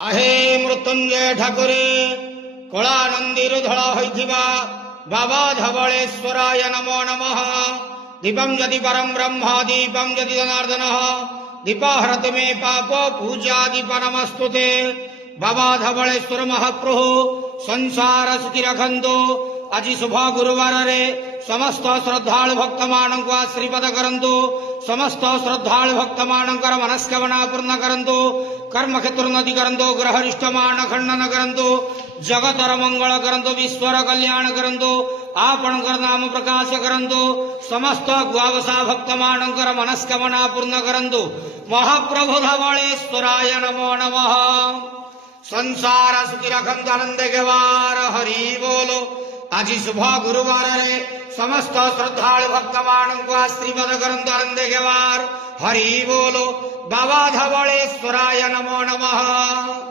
आहे मृत्युंजय ठाकुरे कला नंदीर धड़ा होइथिबा बाबा धवलेश्वराय नमो नमः। दीपम यदि परम ब्रह्म दीपम यदि जनार्दन दीपाहरति मे पाप पूजा दीप नमस्तुते। बाबा धवलेश्वर महाप्रभु संसार सुखी रखंतु। आज शुभ गुरुवार रे समस्त श्रद्धालु भक्त मानक आशीर्वाद करंतु। समस्त श्रद्धालु भक्त मानकर मनस्कामना पूर्ण करंतु। कर्म क्षेत्र उन्नति करंतु। ग्रहरिष्ठ मान खंडन करंतु। जगतर मंगल करंतु। विश्वर कल्याण करंतु। आपणकर नाम प्रकाश करंतु। समस्त ग्वावसा भक्त मानकर मनस्कामना पूर्ण करंतु। महाप्रभु धवलेश्वराय नमो नमः। संसार सुखी रखंतु आनंद गेवार हरि बोलो। आज शुभ गुरुवार रे समस्त श्रद्धालु भक्त मानक आशीर्वाद करंतु आनंद गेवार हरि बोलो। बाबा धवलेश्वराय नमो नमः।